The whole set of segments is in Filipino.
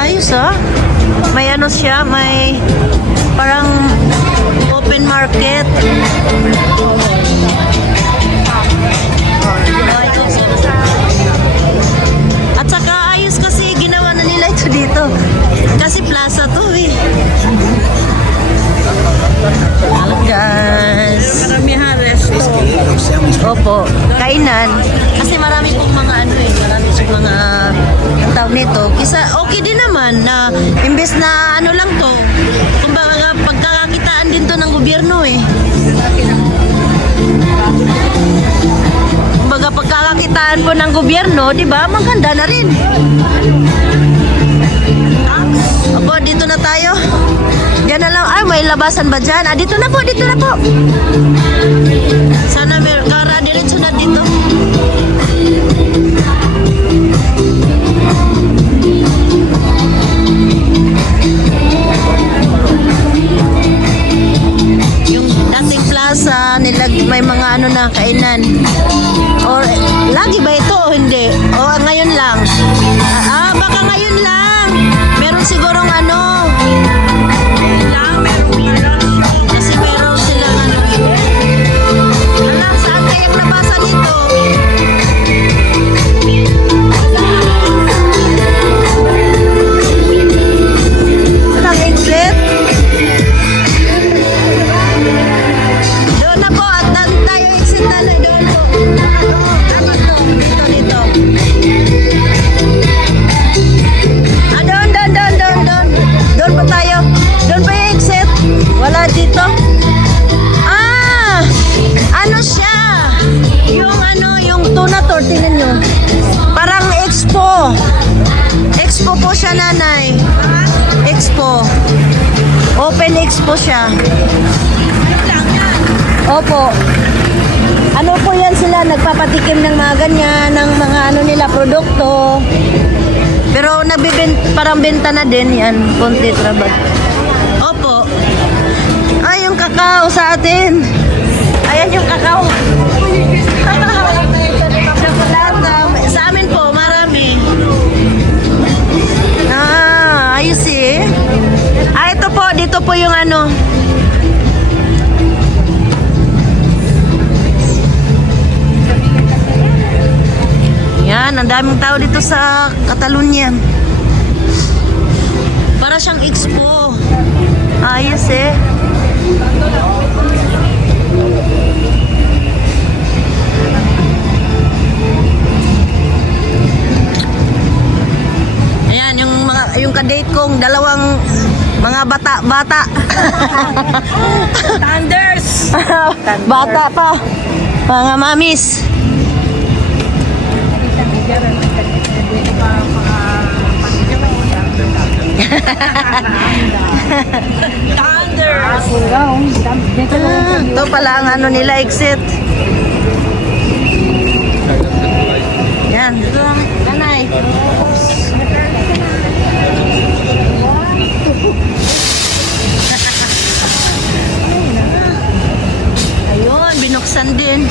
Ayos ah. May ano siya, may parang open market. At saka ayos kasi ginawa na nila ito dito. Kasi plaza to eh. Hello guys. Karamihan resto. Opo, kainan. Kasi marami pong mga ano eh, marami pong mga ang tawag nito. Kisa okay din naman na imbes na ano lang to. Kumbaga pagkakakitaan din to ng gobyerno eh. Kumbaga pagkakakitaan po ng gobyerno, di ba? Maganda na rin. Opo, dito na tayo. Diyan na lang. Ay, may labasan ba dyan? Ah, dito na po, dito na po. Sana may kara diretso na dito. Yung dating plaza, may mga ano na kainan. Or lagi ba ito o hindi? O ngayon lang? Baka ngayon lang. Meron sigurong ano. Kasi meron silang ano. Anak, saan kayang nabasa dito? Walang exit? Doon na po, at doon tayo exit na doon po. Tama to, dito. Doon. Doon po tayo. Doon pa yung exit. Wala dito. Ano siya? Yung tuna to, tingnan nyo. Parang expo. Expo po siya, nanay. Expo. Open expo siya. Opo. Ano po yan sila? Nagpapatikim ng mga ganyan, ng mga ano nila, produkto. Pero parang benta na din yan. Konti trabaho. Opo. Ay, yung kakao sa atin. Ayan yung kakao. Sa amin po, marami. Ayos eh. Ito po, dito po yung ano. Yan, ang daming tao dito sa Catalunya. Para siyang expo. Ayos eh. Ayan, yung kadate kong dalawang mga bata. Thunders! Bata pa. Mga mamis. Thunders! Ito pala ang ano nila, exit. Yan. Ito lang, nanay. Ayun, binuksan din.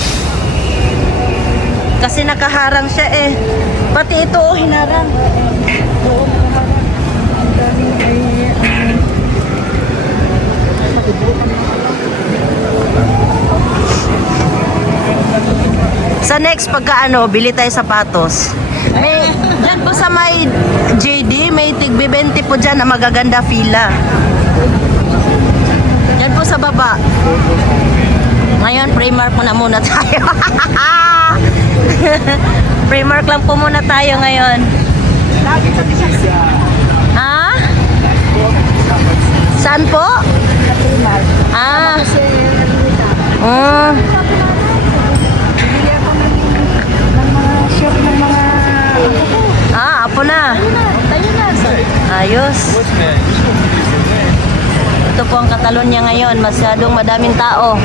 Kasi nakaharang siya eh. Pati ito hinarang. Sa next pagkaano, bili tayo sapatos. May diyan po sa may JD, may tigbi 20 po diyan na magaganda fila. Diyan po sa baba. Ngayon, Primark muna tayo. Primark lang po muna tayo ngayon. Ha? Saan po? Apo na. Ayos. Ito po ang Catalonia ngayon. Masyadong madaming tao.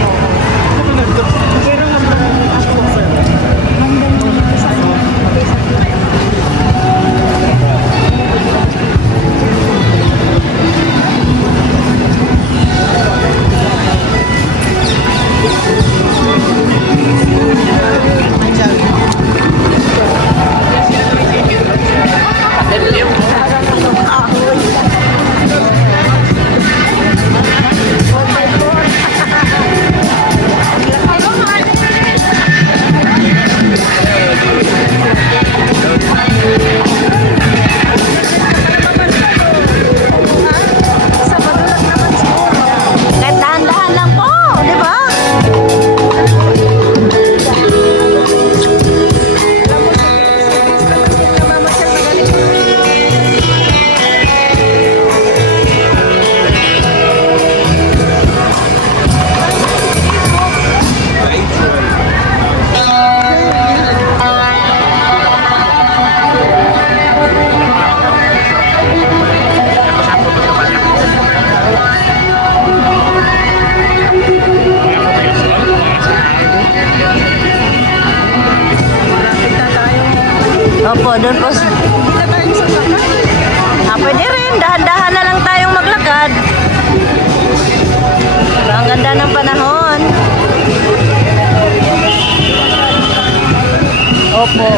Opo.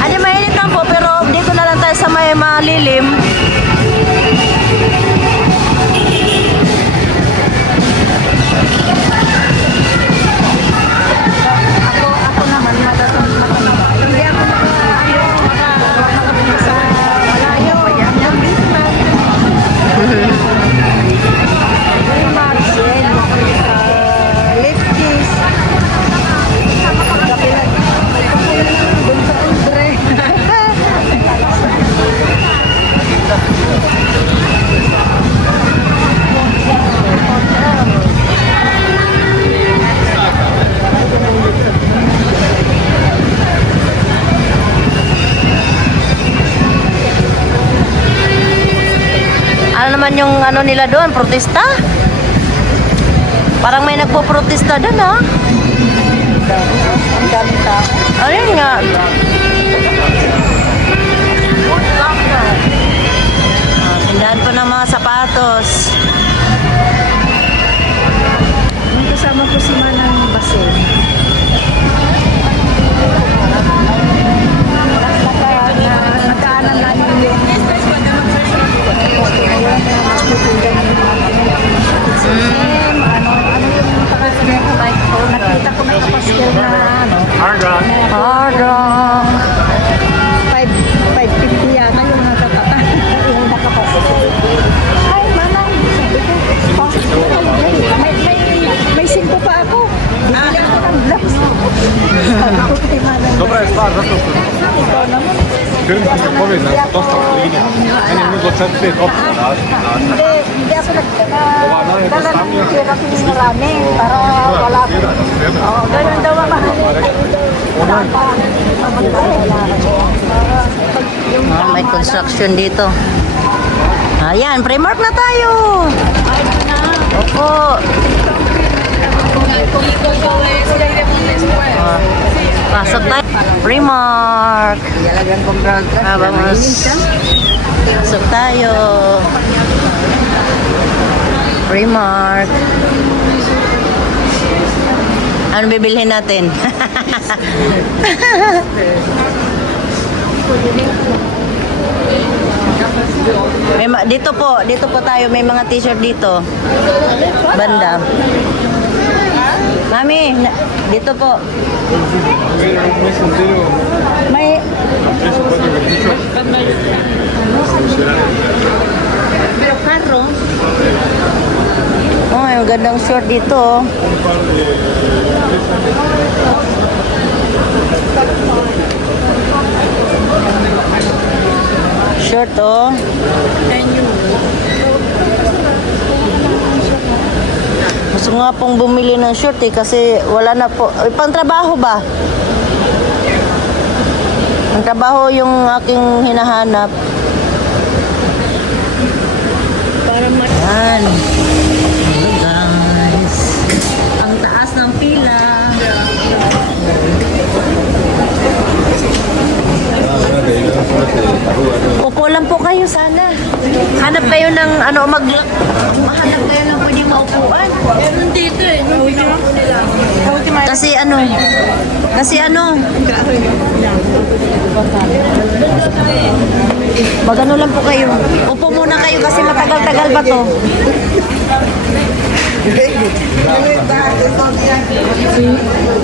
Adi, mainit lang po, pero dito na lang tayo sa may malilim. Ako naman, hindi ako makapagpunta sa malayo. Yung Bisman. Yung Marcel. Lefties. Kapilan. Doon sa Undre. Ano naman yung ano nila doon? Protesta? Parang may nagpo-protesta doon, ha? Ang daming tao. Ayun nga. Tindahan pa ng mga sapatos. May kasama ko si Manang Basil. Nagkaanan namin yung nakita ko may kapastel na Hardrock. 550 yata yung nakapata. Yung nakapastel. Ay, Manang, sabi ko, may 5 pa ako. Bibili ako ng gloves. Sabi ko kay Manang, Dobra je stvar, zato što ikaw naman. film sam je povezan sa dosta linija. Meni je mnogo 4-5 opcija. Hindi ako nagdala ng therapy marami para wala ko. Oo, ganun daw ang May construction dito. Ayan, Primark na tayo. Opo. Pasok tayo. Primark. Vamos. Pasok tayo. Primark. Ano bibilhin natin? dito po tayo, may mga t-shirt dito. Banda. Mami, dito po. Mislim dio, may nisu podruge tiču. Pero karo. Oh, yung gandang short dito. Oh. Short, oh. Gusto nga pong bumili ng short eh kasi wala na po. Pang trabaho ba? Ang trabaho yung aking hinahanap. Yan. Hello guys. Ang taas ng pila. Upo lang po kayo sana. Hanap kayo ng ano, mahanap kayo ng pwedeng maupuan. nandito eh. Kasi ano, magano lang po kayo. Upo muna kayo kasi matagal-tagal ba to?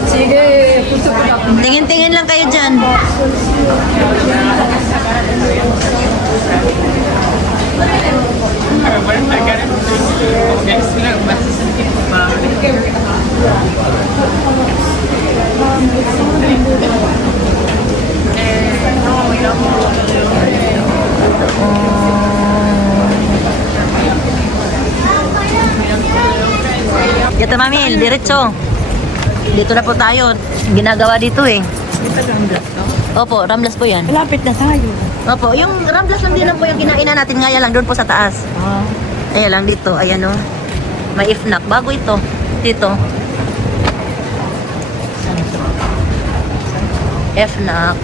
Sige, Tingin-tingin lang kayo dyan. Yato mami, diretso. Dito na po tayo. Ginagawa dito eh. Opo, Ramblas po yan. malapit na tayo. Opo, yung Ramblas lang din lang po yung kinainan natin ngaya lang doon po sa taas. Ayan lang dito, ayan o. May ifnak. Bago ito. Dito. Ifnak.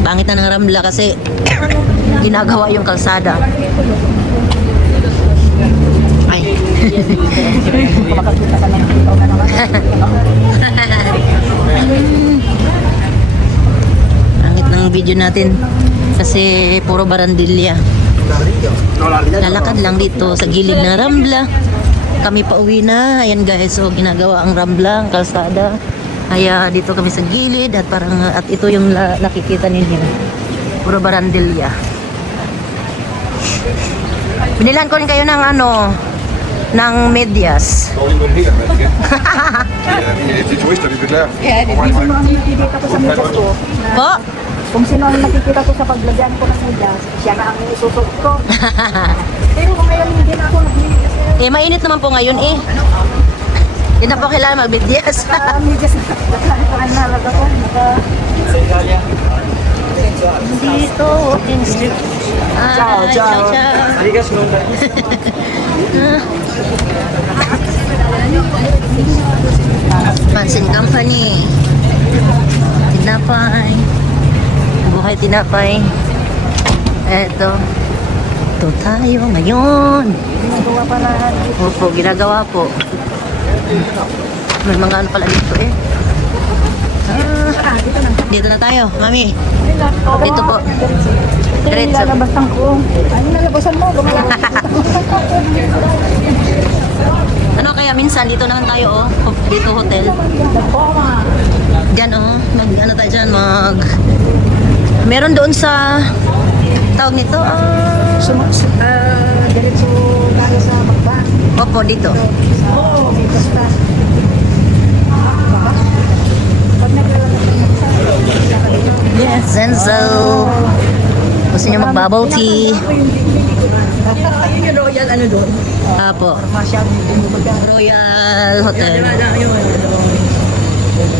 Bangit na ng Rambla kasi ginagawa yung kalsada. Ay. Makakita ka ng ikaw na naman. Angit ng video natin. Kasi puro barandilya. Lalakad lang dito sa gilid ng Rambla. Kami pa uwi na. Ayan guys, so ginagawa ang Rambla, ang kalsada. Kaya dito kami sa gilid at parang at ito yung nakikita ninyo. Puro barandilya. Binilan ko rin kayo ng ng medyas. If you wish, I'd be glad. Kung sino ang nakikita ko sa medyas ko, Po? kung sino ang nakikita ko sa paglagyan ko ng medyas, siya na ang isusot ko. Pero kung ngayon hindi na ako nagbili kasi Eh, mainit naman po ngayon eh. Hindi na po kailangan magmedyas. medyas ang nalaga ko. Dito, in strip. Ciao, ciao. Mansin Company. Tinapay. Buhay tinapay. Eto. Ito tayo ngayon. Ginagawa pa na Opo, ginagawa po. May mga ano pala dito eh. Dito na tayo, mami. Dito po. Diretso. Lalabasan ko. Ano nalabasan mo? Ano kaya minsan dito naman tayo oh. Dito hotel. Diyan oh. Ano tayo dyan? Meron doon sa tawag nito. Diretso tayo sa Magba. Opo, dito. Oo, basta. Pag naglalabas Yes, and so gusto niyo mag-bubble tea. Ayun yung royal ano doon? Apo. Masyado yung magkano. Royal Hotel.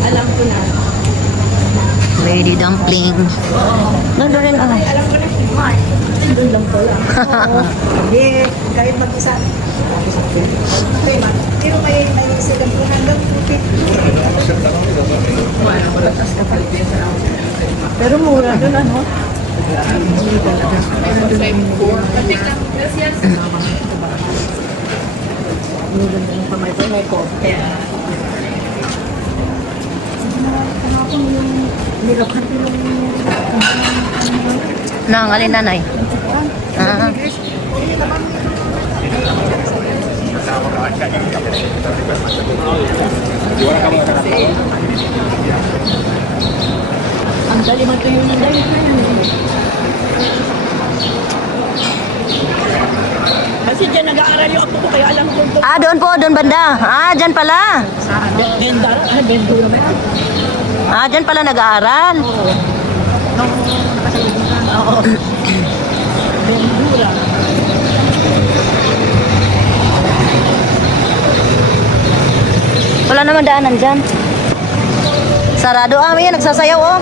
Alam ko na. Lady dumpling. Nandun rin ah. Alam ko na. Doon lang pala. Hindi, kahit mag-isa. Pero may silang 250. Pero mura doon ano? May kote. Nang alin nanay? Ah. Ang dali man tuyo ng dahil na yan. Kasi dyan nag-aaral yung ako ko, kaya alam ko ito. Ah, doon po, doon banda. Ah, dyan pala. Bendara, bendura ba? Ah, dyan pala nag-aaral. Oo. Bendura. Wala naman daanan dyan. Sarado ah, may nagsasayaw oh.